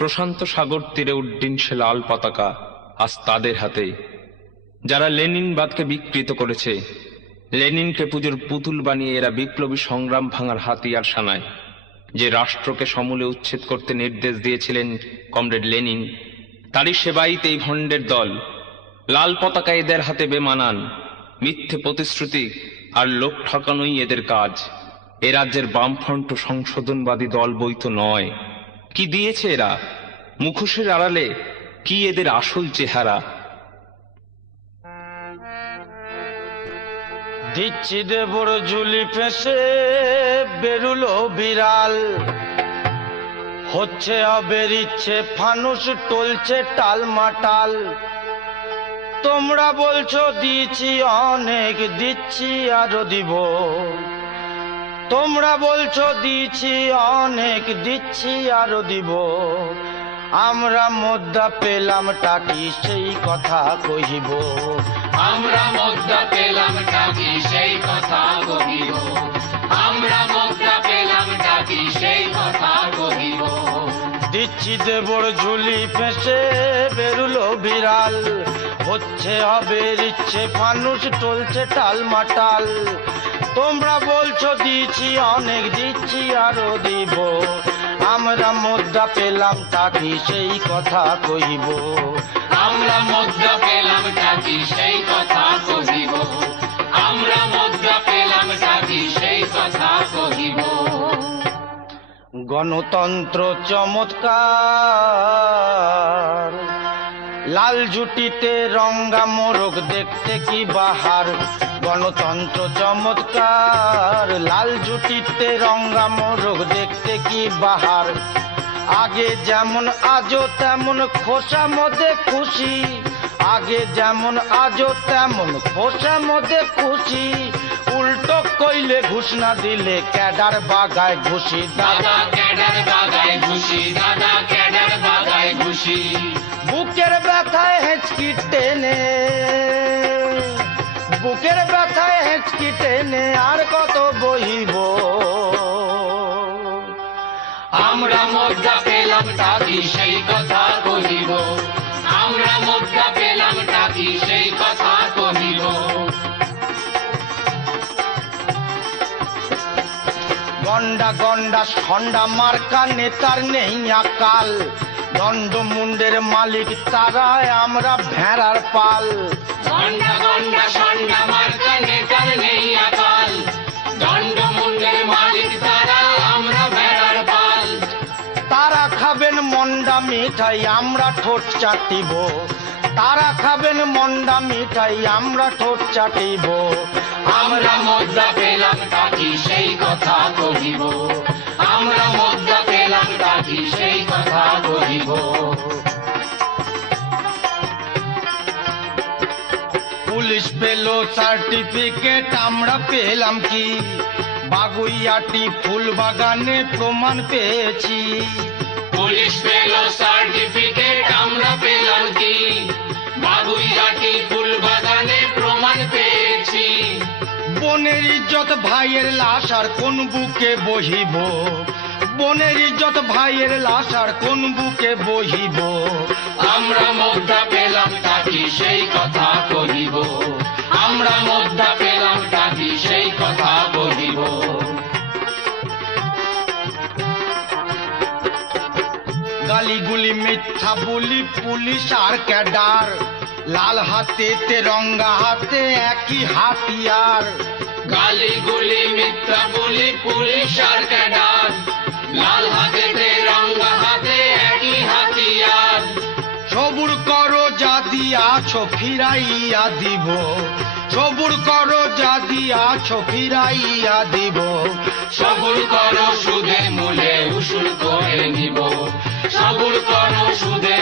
প্রশান্ত সাগর তীরে উড্ডীন সে লাল পতাকা আজ তাদের হাতে, যারা লেনিনবাদকে বিকৃত করেছে। লেনিনকে পুজোর পুতুল বানিয়ে এরা বিপ্লবী সংগ্রাম ভাঙার হাতিয়ার সানায়। যে রাষ্ট্রকে সমূলে উচ্ছেদ করতে নির্দেশ দিয়েছিলেন কমরেড লেনিন, তারই সেবাইতে এই ভণ্ডের দল। লাল পতাকা এদের হাতে বেমানান, মিথ্যে প্রতিশ্রুতি আর লোক ঠকানোই এদের কাজ। এ রাজ্যের বামফ্রন্ট সংশোধনবাদী দল বইতো নয়। কি দিয়েছে এরা মুখোশের আড়ালে, কি এদের আসল চেহারা? দিচ্ছি দেবর ঝুলি ফেসে বেরুলো বিড়াল, হচ্ছে বেরিচ্ছে ফানুস, টলছে টালমাটাল। তোমরা বলছো দিয়েছি অনেক, দিচ্ছি আরো দিব। তোমরা বলছো দিয়েছি অনেক, দিচ্ছি আরো দিব। আমরা মুদ্রা পেলাম টাকি সেই কথা কহিব। আমরা মুদ্রা পেলাম টাকি সেই কথা কহিব। আমরা মুদ্রা পেলাম টাকি সেই কথা কহিব। দিচ্ছি দেবর ঝুলি ফেসে বেরুলো বিড়াল, হচ্ছে বেরিচ্ছে ফানুস, টলছে টালমাটাল। তোমরা বলছো দিচ্ছি অনেক, দিচ্ছি আরো দিব। আমরা মুদ্রা পেলাম টাকি সেই কথা কহিব। আমরা মুদ্রা পেলাম টাকি সেই কথা কহিব। আমরা মুদ্রা পেলাম টাকি সেই কথা কহিব। গণতন্ত্র চমৎকার, লাল জুটিতে রঙ্গা মোরগ দেখতে কি বাহার। গণতন্ত্র চমৎকার, লাল জুটিতে রঙ্গা মোরগ দেখতে কি বাহার। আগে যেমন আজও তেমন খোসা মধ্যে খুশি, আগে যেমন আজও তেমন খোসা মধ্যে খুশি। উল্টো কইলে ঘুষ না দিলে ক্যাডার বাগায় ঘুষি। দাদা ক্যাডার বাগায় ঘুষি, দাদা ক্যাডার বাগায় ঘুষি। বুকের ব্যথায় হেঁচকি টেনে, বুকের ব্যথায় হেঁচকি টেনে আর কত বহিব। আমরা মুদ্রা পেলাম টাকি সেই কথা কহিব। আমরা মুদ্রা পেলাম টাকি সেই কথা কহিব। গন্ডা গন্ডা সন্ডা মার্কা নেতার নেই আকাল। দণ্ড মুন্ডের মালিক তারা, আমরা ভেড়ার পাল। গন্ডা গন্ডা সন্ডা মার্কা নেতার নেই আকাল। দণ্ড মুন্ডের মালিক তারা, আমরা ভেড়ার পাল। তারা খাবেন মন্ডা মিঠাই, আমরা ঠোঁট চাটিব। তারা খাবেন মন্ডা মিঠাই, আমরা ঠোঁট চাটিব। আমরা মুদ্রা পেলাম টাকি সেই কথা কহিব। আমরা মুদ্রা পেলাম টাকি সেই কথা কহিব। পুলিশ পেল সার্টিফিকেট, আমরা পেলাম কি? বাগুইয়াটি ফুল বাগানে প্রমাণ পেয়েছি। পুলিশ পেল সার্টিফিকেট, আমরা পেলাম কি? বাগুইয়াটি ফুল বাগানে প্রমাণ পেয়েছি। বনের ইজ্জত ভাইয়ের লাশ আর কোন বুকে বহিব। বনের ইজ্জত ভাইয়ের লাশ আর কোন বুকে বহিব। আমরা মুদ্রা পেলাম টাকি সেই কথা কহিব। আমরা মুদ্রা পেলাম টাকি সেই কথা কহিব। গালিগুলি মিথ্যা বলি পুলিশ আর ক্যাডার, লাল হাতে তেরঙ্গা হাতে একই হাতিয়ার। গালি গুলি মিথ্যা বলি পুলিশ আর ক্যাডার, লাল হাতে তেরঙ্গা হাতে একই হাতিয়ার। সবুর করো যা দিয়াছো ফিরাইয়া দিব। সবুর করো যা দিয়াছো ফিরাইয়া দিব। সবুর করো সুদে মূলে উসুল করে নিব। সবুর করো সুদে